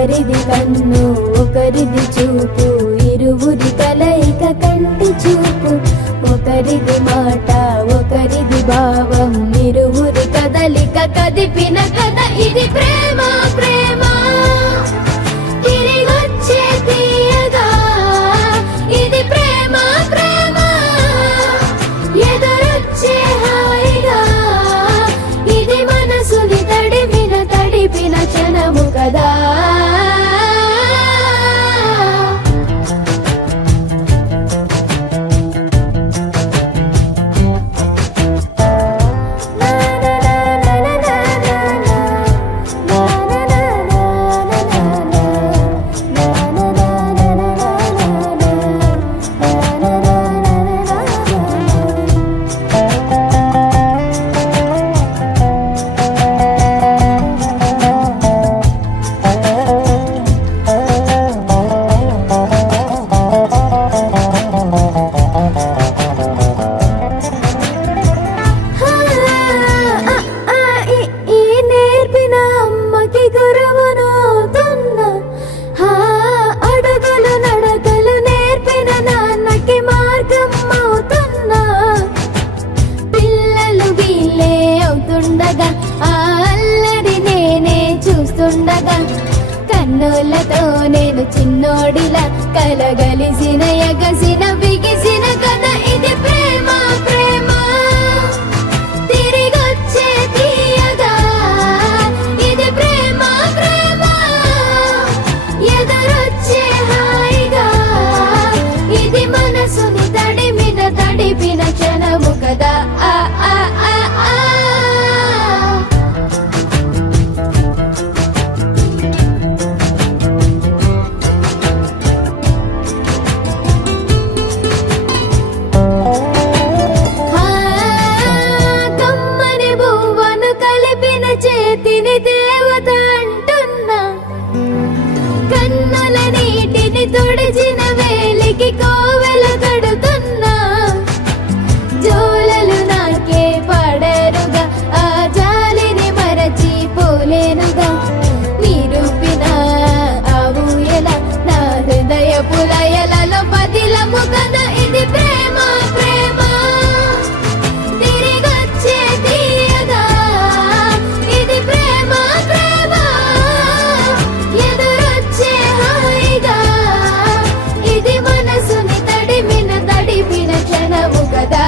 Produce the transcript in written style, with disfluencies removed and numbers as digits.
ఒకరిది కన్ను ఒకరిది చూపు, ఇరువురి కలయిక కంటి చూపు. ఒకరిది మాట ఒకరిది భావం, ఇరువురి కదలిక కదిపిన కథ ఇది ప్రేమ. ప్రేమ తిరిగొచ్చే తీయగా ఇది ప్రేమ. ప్రేమ ఎదురొచ్చే హాయిగా ఇది మనసుని తడిపిన క్షణము కదా. కన్నులతో నేను చిన్నోడిలా కలగలిసిన ఎగసిన బిగిసిన కథ ఇది ప్రేమ. ప్రేమ తిరిగొచ్చే తీయగా ఇది ప్రేమ. ప్రేమ ఎదురొచ్చే హాయిగా ఇది మనసుని తడిపిన క్షణము కదా. ఆ ఆ ఆ ఆ చేతిని దేవత అంటున్నా, కన్నుల నీటిని తుడిచిన వేలికి కోవెల కడుతున్నా. జోలలు నాకే పడరుగా ఆ జాలిని మరచి పోలేనుగా. నిరూపిన ఆ ఊయల నా హృదయ పులయలలో పదిలము కదా ఇది ప్రేమ. ప్రేమ తిరిగొచ్చే తీయగా ఇది ప్రేమ. ప్రేమ ఎదురొచ్చే హాయిగా ఇది మనసుని తడిపిన క్షణము కదా.